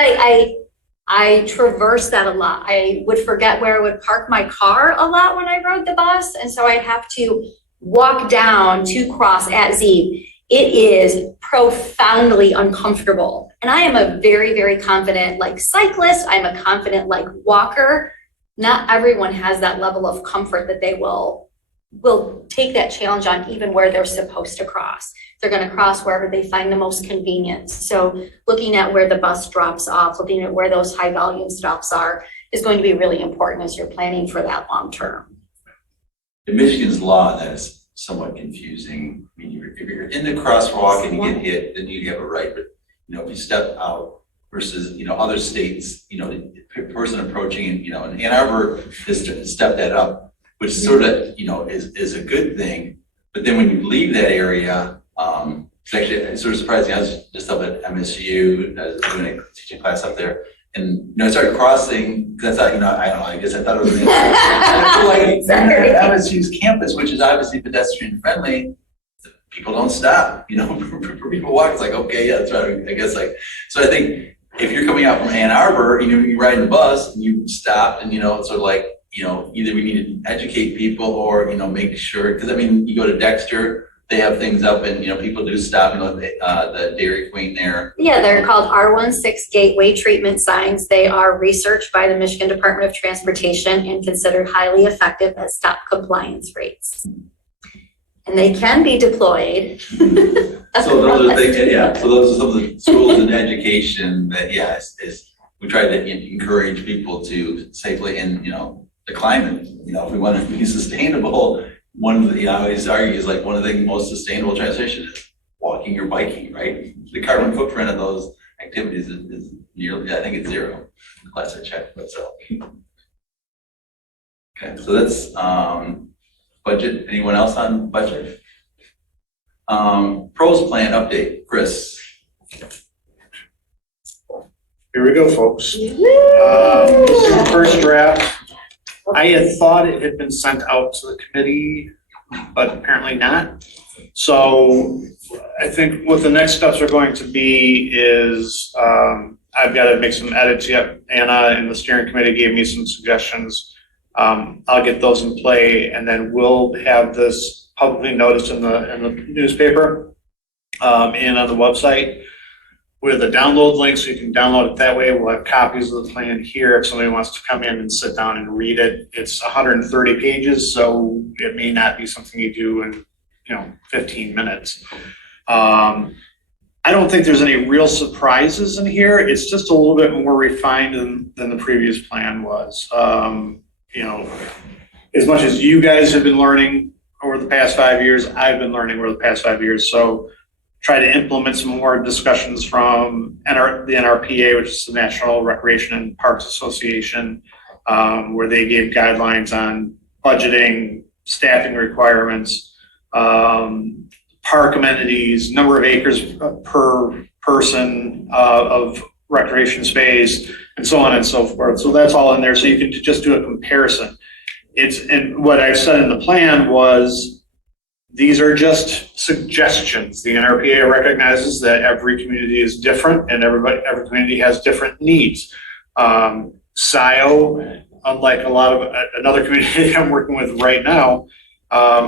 I traverse that a lot. I would forget where I would park my car a lot when I rode the bus. And so I'd have to walk down to cross at Z. It is profoundly uncomfortable. And I am a very, very confident, like, cyclist. I'm a confident, like, walker. Not everyone has that level of comfort that they will take that challenge on, even where they're supposed to cross. They're going to cross wherever they find the most convenient. So looking at where the bus drops off, looking at where those high volume stops are, is going to be really important as you're planning for that long term. In Michigan's law, that is somewhat confusing. I mean, if you're in the crosswalk and you get hit, then you have a right. But, you know, if you step out versus, you know, other states, you know, the person approaching, and, you know, in Ann Arbor has stepped that up, which sort of, you know, is a good thing. But then when you leave that area, it's actually sort of surprising. I was just up at MSU, I was doing a teaching class up there. And, you know, I started crossing, because I thought, you know, I don't know, I guess I thought it was like MSU's campus, which is obviously pedestrian friendly, people don't stop, you know, for people walking, it's like, okay, yeah, that's right, I guess, like, so I think if you're coming out from Ann Arbor, you know, you ride the bus and you stop, and, you know, it's sort of like, you know, either we need to educate people or, you know, make sure, because I mean, you go to Dexter, they have things up, and, you know, people do stop, you know, the Dairy Queen there. Yeah, they're called R16 gateway treatment signs. They are researched by the Michigan Department of Transportation and considered highly effective at stop compliance rates. And they can be deployed. So those are things, yeah, so those are some of the tools in education that, yeah, is we try to encourage people to safely, and, you know, the climate, you know, if we want to be sustainable, one of the, you know, I always argue is like one of the most sustainable transportation is walking or biking, right? The carbon footprint of those activities is nearly, I think it's zero, last I checked, but so. Okay, so that's budget. Anyone else on budget? Pros plan update, Chris. Here we go, folks. This is the first draft. I had thought it had been sent out to the committee, but apparently not. So I think what the next steps are going to be is I've got to make some edits yet. Anna and the steering committee gave me some suggestions. I'll get those in play, and then we'll have this publicly noticed in the newspaper and on the website with a download link, so you can download it that way. We'll have copies of the plan here if somebody wants to come in and sit down and read it. It's 130 pages, so it may not be something you do in 15 minutes. I don't think there's any real surprises in here. It's just a little bit more refined than the previous plan was. As much as you guys have been learning over the past 5 years, I've been learning over the past 5 years. So try to implement some more discussions from the NRPA, which is the National Recreation and Parks Association, where they gave guidelines on budgeting, staffing requirements, park amenities, number of acres per person of recreation space, and so on and so forth. So that's all in there. So you can just do a comparison. And what I've said in the plan was, these are just suggestions. The NRPA recognizes that every community is different and every community has different needs. Scio, unlike another community I'm working with right now,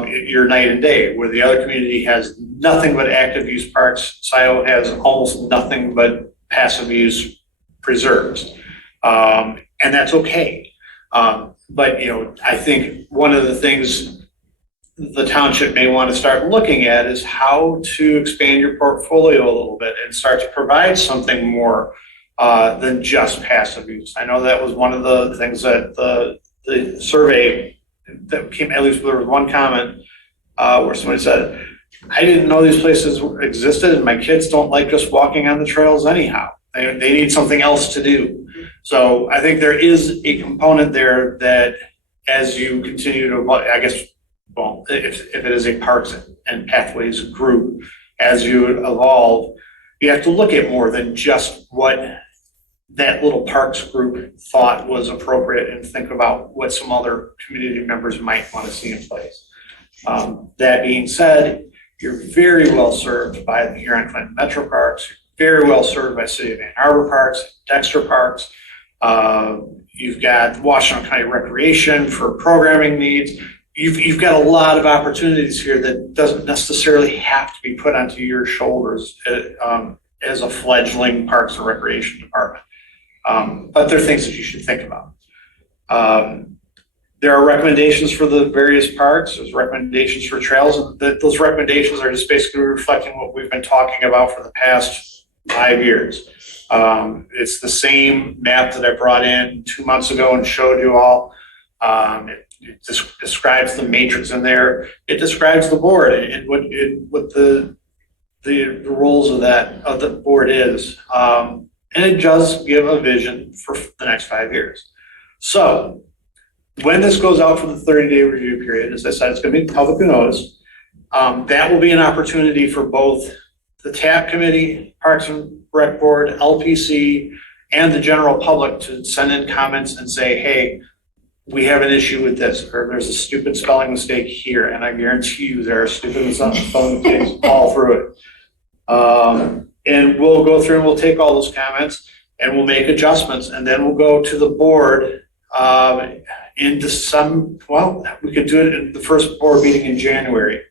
you're night and day. Where the other community has nothing but active use parks, Scio has almost nothing but passive use preserves. And that's okay. But I think one of the things the township may want to start looking at is how to expand your portfolio a little bit and start to provide something more than just passive use. I know that was one of the things that the survey that came, at least there was one comment where somebody said, I didn't know these places existed and my kids don't like just walking on the trails anyhow. They need something else to do. So I think there is a component there that as you continue to, I guess, well, if it is a parks and pathways group, as you evolve, you have to look at more than just what that little parks group thought was appropriate and think about what some other community members might want to see in place. That being said, you're very well served by the Huron Clinton Metro Parks, very well served by City of Ann Arbor Parks, Dexter Parks. You've got Washington County Recreation for programming needs. You've got a lot of opportunities here that doesn't necessarily have to be put onto your shoulders as a fledgling Parks and Recreation department. But there are things that you should think about. There are recommendations for the various parks. There's recommendations for trails. And those recommendations are just basically reflecting what we've been talking about for the past 5 years. It's the same map that I brought in 2 months ago and showed you all. It describes the matrix in there. It describes the board and what the roles of the board is. And it does give a vision for the next 5 years. So when this goes out for the 30-day review period, as I said, it's going to be publicly noticed. That will be an opportunity for both the TAP committee, Parks and Rec Board, LPC, and the general public to send in comments and say, hey, we have an issue with this, or there's a stupid spelling mistake here, and I guarantee you there are stupid spelling mistakes all through it. And we'll go through and we'll take all those comments and we'll make adjustments, and then we'll go to the board into some, well, we could do it in the first board meeting in January.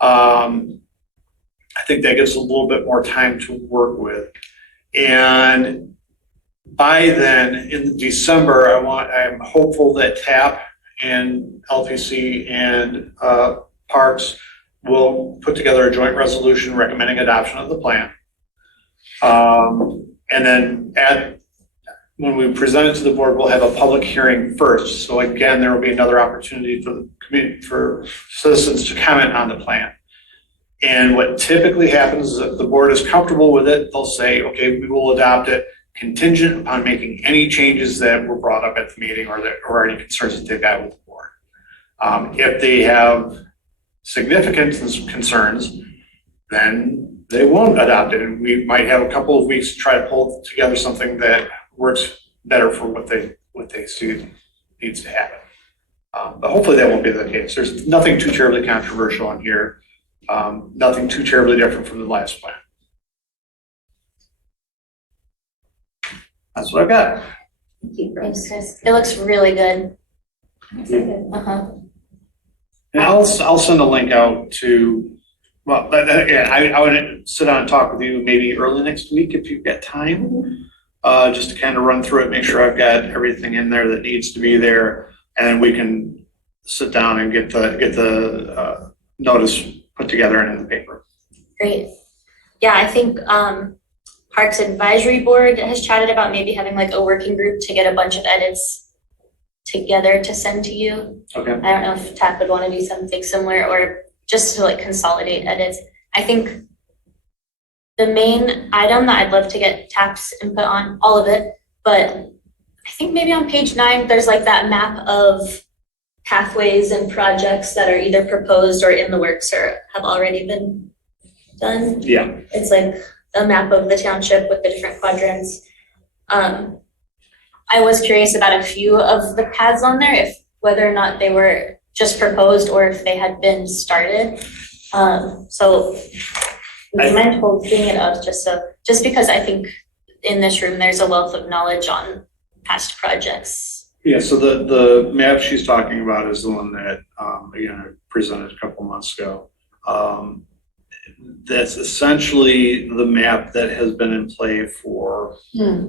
I think that gives a little bit more time to work with. And by then, in December, I'm hopeful that TAP and LPC and Parks will put together a joint resolution recommending adoption of the plan. And then when we present it to the board, we'll have a public hearing first. So again, there will be another opportunity for the community, for citizens to comment on the plan. And what typically happens is if the board is comfortable with it, they'll say, okay, we will adopt it contingent upon making any changes that were brought up at the meeting or any concerns that they've got with the board. If they have significant concerns, then they won't adopt it. And we might have a couple of weeks to try to pull together something that works better for what they see needs to happen. But hopefully that won't be the case. There's nothing too terribly controversial in here. Nothing too terribly different from the last plan. That's what I've got. Thanks, guys. It looks really good. Uh-huh. And I'll send a link out to, well, again, I would sit down and talk with you maybe early next week if you've got time, just to kind of run through it, make sure I've got everything in there that needs to be there, and then we can sit down and get the notice put together and in the paper. Great. Yeah, I think Parks Advisory Board has chatted about maybe having like a working group to get a bunch of edits together to send to you. Okay. I don't know if TAP would want to do something similar or just to like consolidate edits. I think the main item that I'd love to get TAP's input on, all of it, but I think maybe on page 9, there's like that map of pathways and projects that are either proposed or in the works or have already been done. Yeah. It's like a map of the township with the different quadrants. I was curious about a few of the paths on there, if whether or not they were just proposed or if they had been started. So would you mind holding it up just because I think in this room there's a wealth of knowledge on past projects. Yeah, so the map she's talking about is the one that, again, I presented a couple months ago. That's essentially the map that has been in play for a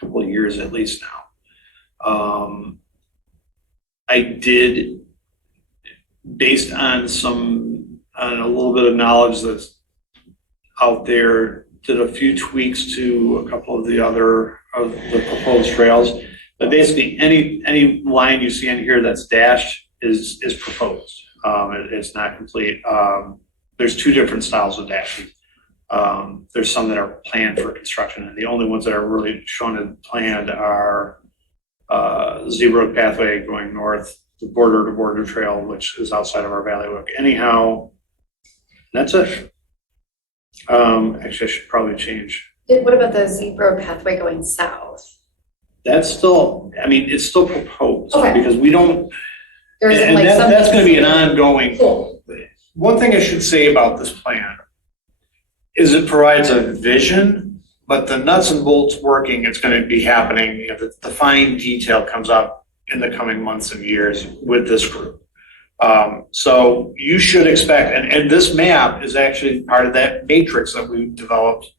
couple of years at least now. I did, based on a little bit of knowledge that's out there, did a few tweaks to a couple of the other of the proposed trails. But basically, any line you see in here that's dashed is proposed. It's not complete. There's 2 different styles of dashing. There's some that are planned for construction, and the only ones that are really shown and planned are Z-Road pathway going north, the border-to-border trail, which is outside of our Valley. Anyhow, that's it. Actually, I should probably change. What about the Z-Road pathway going south? That's still, it's still proposed. Okay. Because we don't, There isn't and like something. that's gonna be an ongoing. Cool. One thing I should say about this plan is it provides a vision, but the nuts and bolts working, it's gonna be happening, the fine detail comes up in the coming months and years with this group. So you should expect, and this map is actually part of that matrix that we developed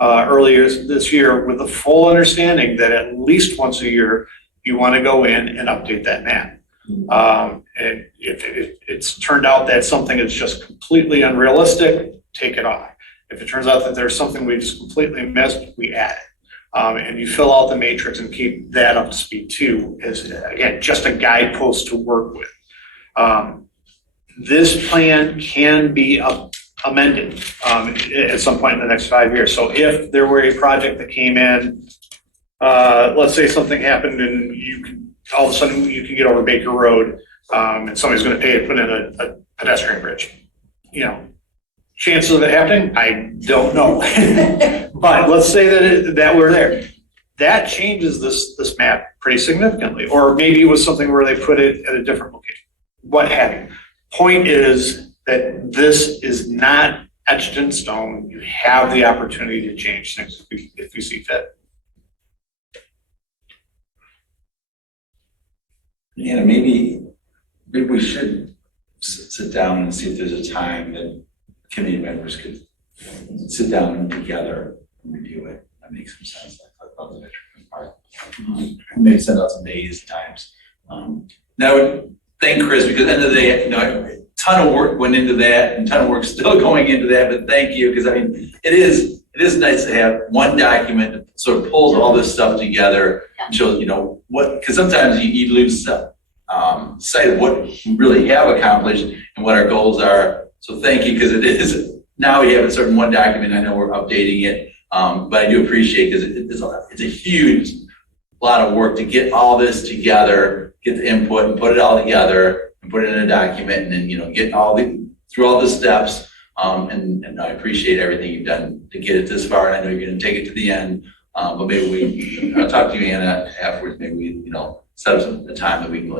earlier this year with the full understanding that at least once a year, you want to go in and update that map. And if it's turned out that something is just completely unrealistic, take it off. If it turns out that there's something we just completely missed, we add it. And you fill out the matrix and keep that up to speed too, is again, just a guidepost to work with. This plan can be amended at some point in the next 5 years. So if there were a project that came in, let's say something happened and all of a sudden you can get over Baker Road, and somebody's going to pay to put in a pedestrian bridge. Chances of it happening, I don't know. But let's say that we're there. That changes this map pretty significantly. Or maybe it was something where they put it at a different location. What have you. Point is that this is not etched in stone. You have the opportunity to change things if you see fit. Yeah, maybe we should sit down and see if there's a time that committee members could sit down together and review it. That makes some sense. I thought the veteran part. Maybe send out some days and times. Now, I would thank Chris, because at the end of the day, a ton of work went into that and a ton of work still going into that, but thank you, because it is nice to have one document that sort of pulls all this stuff together and shows, because sometimes you lose sight of what we really have accomplished and what our goals are. So thank you, because it is, now we have a certain one document. I know we're updating it, but I do appreciate because it's a huge lot of work to get all this together, get the input and put it all together and put it in a document, and then, get through all the steps. And I appreciate everything you've done to get it this far, and I know you're gonna take it to the end. But maybe I'll talk to you, Anna, afterwards, maybe we, set up a time that we can,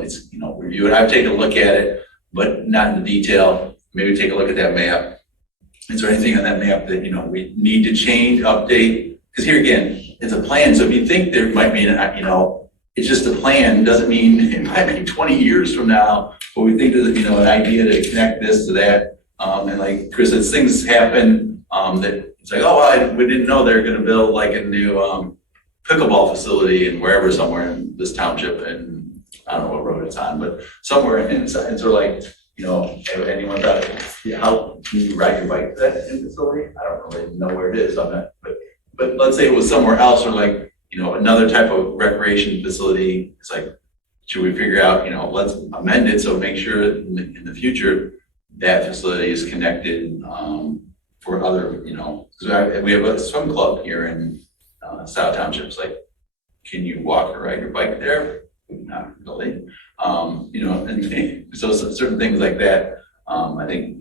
review it. I've taken a look at it, but not in the detail. Maybe take a look at that map. Is there anything on that map that, we need to change, update? Because here again, it's a plan, so if you think there might be, it's just a plan, doesn't mean it might be 20 years from now, but we think there's, an idea to connect this to that. And like Chris said, things happen, that it's like, oh, well, we didn't know they were gonna build like a new, pickleball facility and wherever, somewhere in this township, and I don't know what road it's on, but somewhere, and sort of like, anyone thought, how can you ride your bike to that facility? I don't really know where it is, but let's say it was somewhere else, or like, another type of recreation facility. It's like, should we figure out, let's amend it so make sure in the future that facility is connected for other, because we have a swim club here in Scio Township. It's like, can you walk or ride your bike there? Not really. And so certain things like that, I think,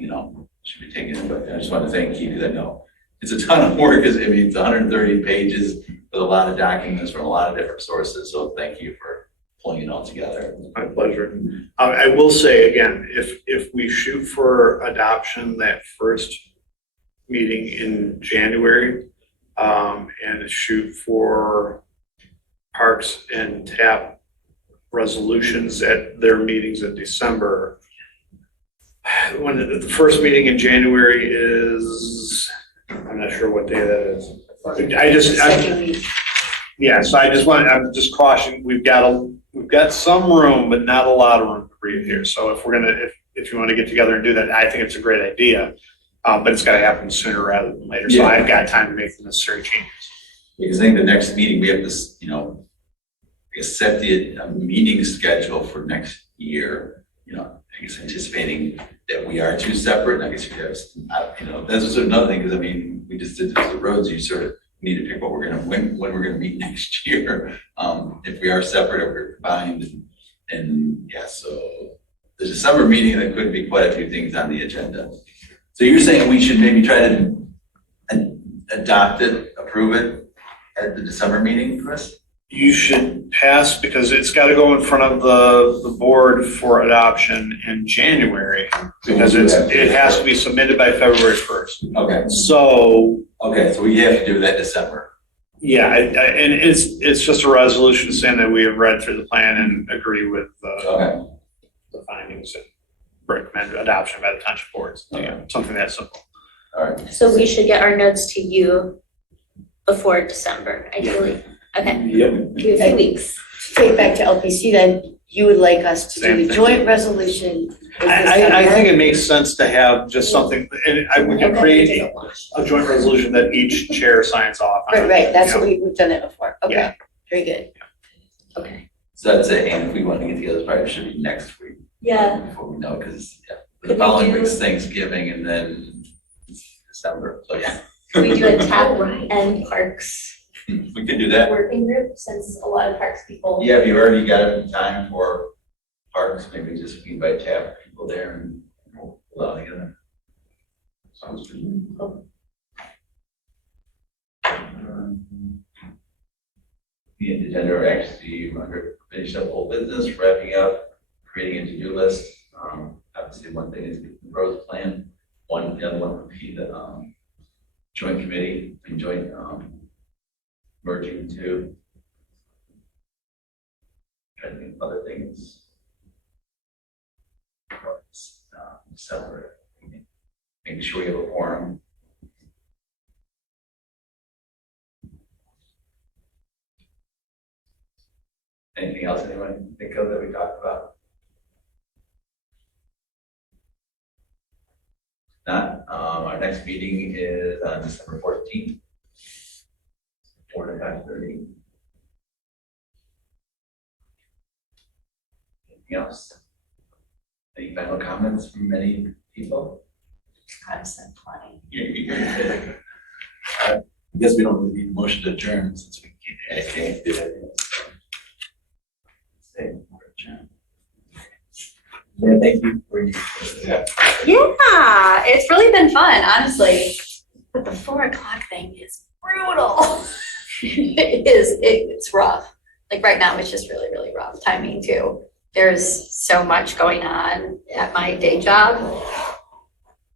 should be taken into account. I just want to thank you, because I know it's a ton of work. It's 130 pages with a lot of documents from a lot of different sources. So thank you for pulling it all together. My pleasure. I will say again, if we shoot for adoption that first meeting in January, and shoot for parks and TAP resolutions at their meetings in December. When the first meeting in January is, I'm not sure what day that is. I'm just cautioning, we've got some room, but not a lot of room to breathe here. So if you want to get together and do that, I think it's a great idea. But it's got to happen sooner rather than later. So I've got time to make the necessary changes. Because I think the next meeting, we have this, set the meeting schedule for next year, I guess anticipating that we are two separate. And I guess you have, that's sort of another thing, because we just did this with the roads. You sort of need to pick when we're gonna meet next year. If we are separate or we're combined, and so the December meeting, there could be quite a few things on the agenda. So you're saying we should maybe try to adopt it, approve it at the December meeting, Chris? You should pass, because it's got to go in front of the board for adoption in January, because it has to be submitted by February 1st. Okay. So we have to do that December. Yeah, and it's just a resolution saying that we have read through the plan and agree with the findings and recommend adoption by the township boards. Something that simple. All right. So we should get our notes to you before December, ideally. Okay. Yep. Give a few weeks. Straight back to LPC then, you would like us to do Same the thing. joint resolution with I think it makes sense to have just something, and we can create a joint resolution that each chair signs off on. Right, that's what we've done it before. Okay, Yeah. very good. Okay. So that's it, and if we want to get together, probably should be next week. Yeah. Before we know, because Could the we following do- week's Thanksgiving, and then it's December, so yeah. We do a TAP and parks We could do that. working group, since a lot of parks people. Yeah, if you already got it in time for parks, maybe just invite TAP people there and we'll pull out together. Sounds good. The agenda are actually under finish up old business, wrapping up, creating a to-do list. Obviously, one thing is the growth plan. The other one would be the joint committee and joint merging two. I think other things. Separate. Making sure we have a quorum. Anything else anyone can think of that we talked about? Not, our next meeting is on December 14th. 4 to 5:30. Anything else? Any final comments from any people? I've said plenty. I guess we don't really need a motion to adjourn since we can't do that. Stay, we're adjourned. Yeah, thank you for your. Yeah, it's really been fun, honestly. But the 4 o'clock thing is brutal. It is, it's rough. Like right now, it's just really, really rough timing too. There's so much going on at my day job.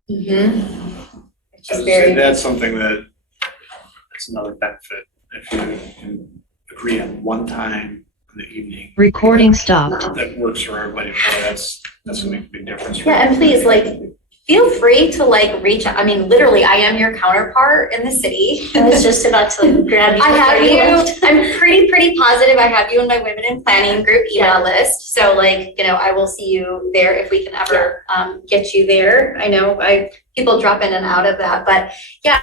It's I just would say very, that's something that's another benefit, if you can agree on one time in the evening. Recording stopped. That works for everybody, boy, that's gonna make a big difference. for yeah, and please, everybody. like, feel free to like reach out. I mean, literally, I am your counterpart in the city. I was just about to grab you. I have before left. you, I'm pretty positive I have you in my women in planning group email list. So like, I will see you there if we can ever get you there. I know people drop in and out of that, but yeah,